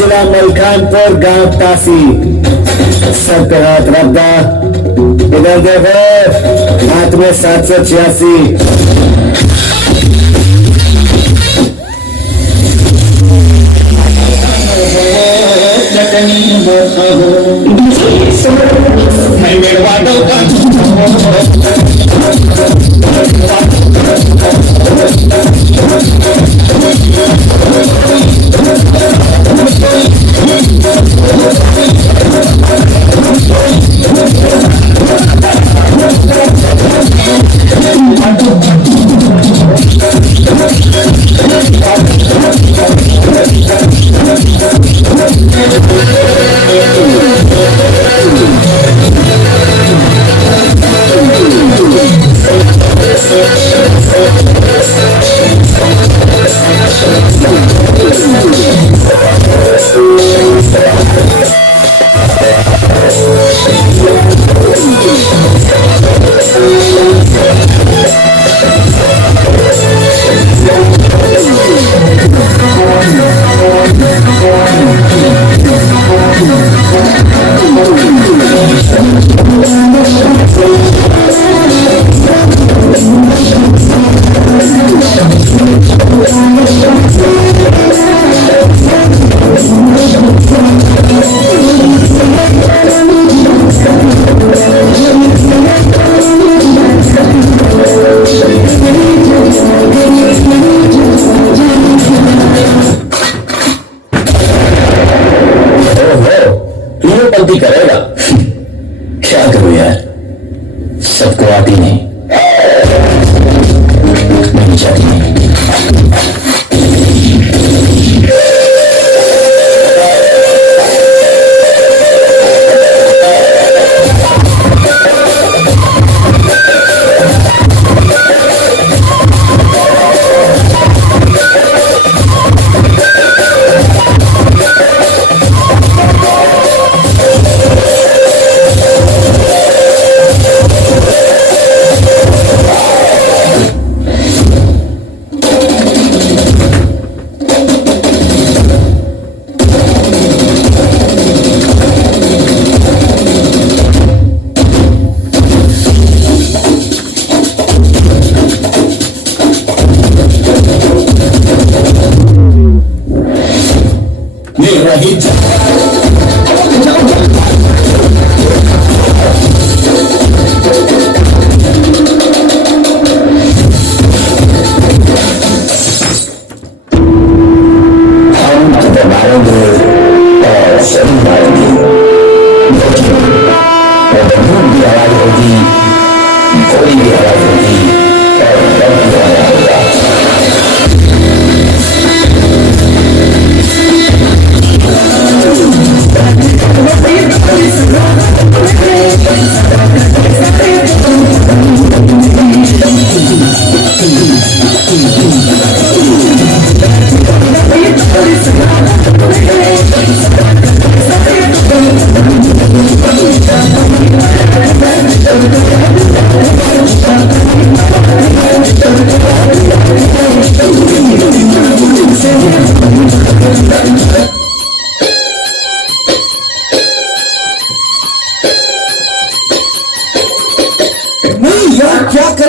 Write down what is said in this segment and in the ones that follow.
जिला मलकानपुर गांव तासी सर पे हाथ रखदा इधर देखो हाथ में 786 करेगा क्या करूं यार, सबको आती नहीं, नहीं जाती नहीं।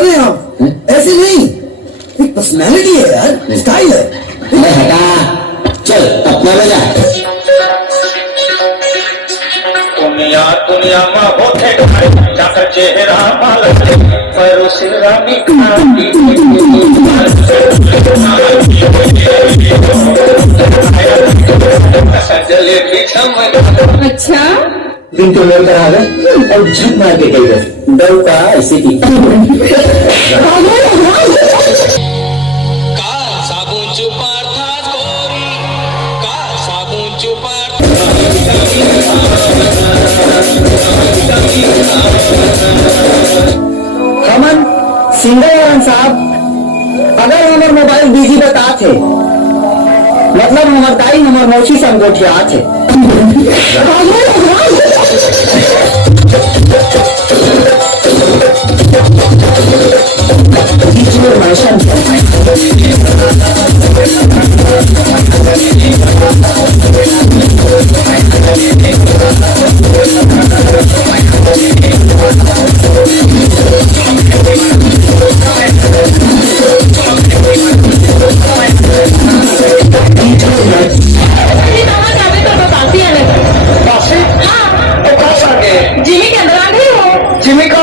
कर रहे हैं आप? ऐसे नहीं, एक पर्सनैलिटी है यार, स्टाइल है। मैं हटा, चल अपना बजा। दुनिया दुनिया में होते ढाई जाकर चेहरा मालक पर उस रानी सजले पीछा में अच्छा दिन तो मेल करा दे और झक मार के गई है डर का ऐसे की साबुन चुपार था गोरी का साबुन चुपार हमन सिंगर साहब, अगर हमार मोबाइल बिजी बता थे, मतलब हमार दाई हमार मौसी से अंगूठिया थे। जिमी के अंदर आ गई हो। जिमी का